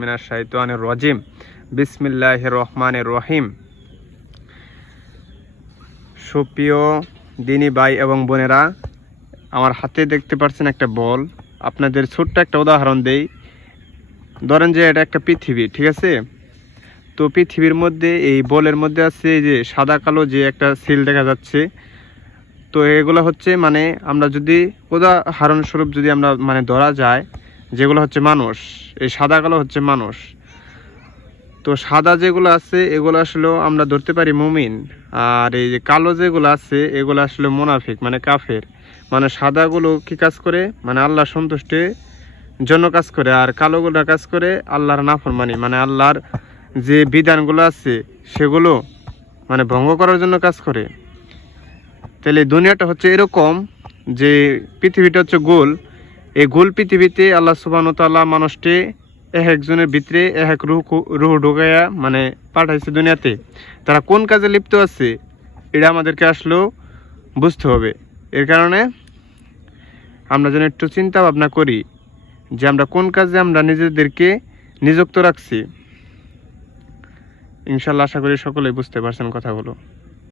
মিনাশ শাইতানির রাজিম। বিসমিল্লাহির রহমানির রহিম। সুপ্রিয় দিনী ভাই এবং বোনেরা, আমার হাতে দেখতে পাচ্ছেন একটা বল। আপনাদের ছোট্ট একটা উদাহরণ দেই। ধরেন যে এটা একটা পৃথিবী, ঠিক আছে? তো পৃথিবীর মধ্যে এই বলের মধ্যে আছে এই যে সাদা কালো যে একটা সিল দেখা যাচ্ছে। তো এগুলো হচ্ছে মানে আমরা যদি উদাহরণস্বরূপ যদি আমরা মানে ধরা যায়, যেগুলো হচ্ছে মানুষ, এই সাদা কালো হচ্ছে মানুষ। তো সাদা যেগুলো আছে এগুলো আসলে আমরা ধরতে পারি মুমিন, আর এই যে কালো যেগুলো আছে এগুলো আসলে মুনাফিক মানে কাফের। মানে সাদাগুলো কি কাজ করে, মানে আল্লাহ সন্তুষ্টির জন্য কাজ করে, আর কালোগুলো কাজ করে আল্লাহর নাফরমানি, মানে আল্লাহর যে বিধানগুলো আছে সেগুলো মানে ভঙ্গ করার জন্য কাজ করে। তাহলে দুনিয়াটা হচ্ছে এরকম যে পৃথিবীটা হচ্ছে গোল। এই গোল পৃথিবীতে আল্লাহ সুবহানাহু ওয়া তাআলা মানুষটি একজনের ভিতরে এক রুহ ঢুকাইয়া মানে পাঠাইছে দুনিয়াতে। তারা কোন কাজে লিপ্ত আছে এটা আমাদেরকে আসলেও বুঝতে হবে। এর কারণে আমরা যেন একটু চিন্তা ভাবনা করি যে আমরা কোন কাজে আমরা নিজেদেরকে নিযুক্ত রাখছি। ইনশাআল্লাহ আশা করি সকলেই বুঝতে পারছেন কথাগুলো।